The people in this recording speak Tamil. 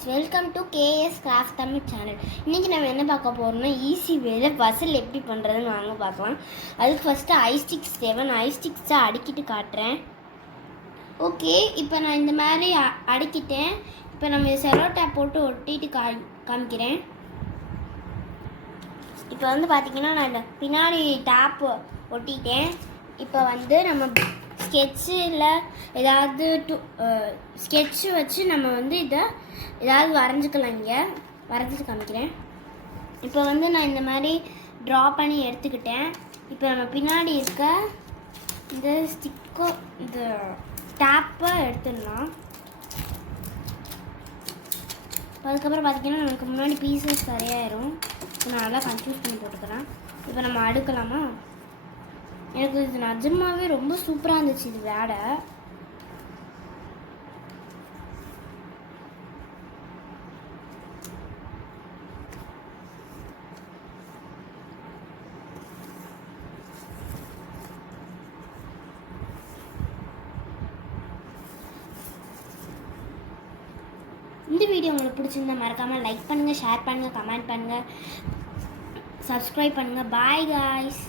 guys, welcome to KS Craft Tamil channel. இன்னைக்கு நம்ம என்ன பார்க்க போறோம்னா ஈஸி வேல பசில் எப்படி பண்றதுன்னு வாங்க பார்க்கலாம். அதுக்கு ஃபர்ஸ்ட் ஐ ஸ்டிக்ஸ் தேவை. நான் ஐ ஸ்டிக்ஸை அடுக்கிட்டு காட்டுறேன். ஓகே, இப்போ நான் இந்த மாதிரி அடுக்கிட்டேன். இப்போ நம்ம செலோ டேப் போட்டு ஒட்டிட்டு காமிக்கிறேன். இப்போ வந்து பார்த்தீங்கன்னா நான் இந்த பின்னாடி டேப் ஒட்டிட்டேன். இப்போ வந்து நம்ம ஸ்கெட்சில் ஏதாவது ஸ்கெட்சு வச்சு நம்ம வந்து இதை ஏதாவது வரைஞ்சிக்கலாம். இங்கே வரைஞ்சிட்டு காமிக்கிறேன். இப்போ வந்து நான் இந்த மாதிரி ட்ரா பண்ணி எடுத்துக்கிட்டேன். இப்போ நம்ம பின்னாடி இருக்க இந்த இந்த டேப்பை எடுத்துடலாம். அதுக்கப்புறம் பார்த்திங்கன்னா நமக்கு முன்னாடி பீசஸ் சரியாயிரும். நான் நல்லா கன்ஃபியூஸ் பண்ணி போட்டுக்கிறேன். இப்போ நம்ம அடுக்கலாமா? எனக்கு இது நிஜமாவே ரொம்ப சூப்பராக இருந்துச்சு இது வேலை. இந்த வீடியோ உங்களுக்கு பிடிச்சிருந்தா மறக்காமல் லைக் பண்ணுங்கள், ஷேர் பண்ணுங்கள், கமெண்ட் பண்ணுங்கள், சப்ஸ்கிரைப் பண்ணுங்கள். Bye guys.